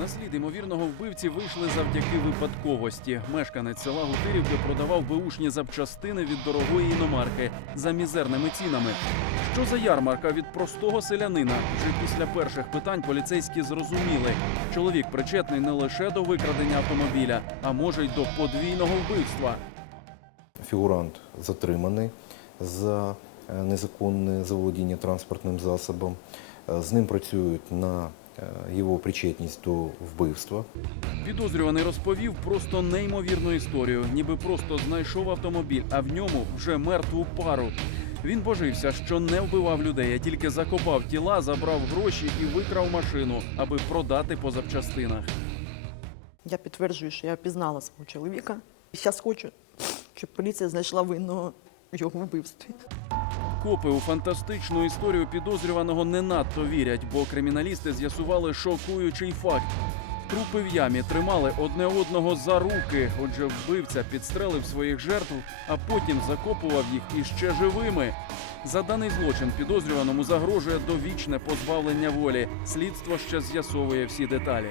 На слід ймовірного вбивці вийшли завдяки випадковості. Мешканець села Гутирівки продавав беушні запчастини від дорогої іномарки за мізерними цінами. Що за ярмарка від простого селянина? Вже після перших питань поліцейські зрозуміли, чоловік причетний не лише до викрадення автомобіля, а може й до подвійного вбивства. Фігурант затриманий за е, незаконне заволодіння транспортним засобом. Е, З ним працюють на е, його причетність до вбивства. Підозрюваний розповів просто неймовірну історію, ніби просто знайшов автомобіль, а в ньому вже мертву пару. Він божився, що не вбивав людей, а тільки закопав тіла, забрав гроші і викрав машину, аби продати по запчастинах. Я підтверджую, що я впізнала свого чоловіка. І зараз хочу, щоб поліція знайшла винного в його вбивстві. Копи у фантастичну історію підозрюваного не надто вірять, бо криміналісти з'ясували шокуючий факт. Трупи в ямі тримали одне одного за руки. Отже, вбивця підстрелив своїх жертв, а потім закопував їх іще живими. За даний злочин підозрюваному загрожує довічне позбавлення волі. Слідство ще з'ясовує всі деталі.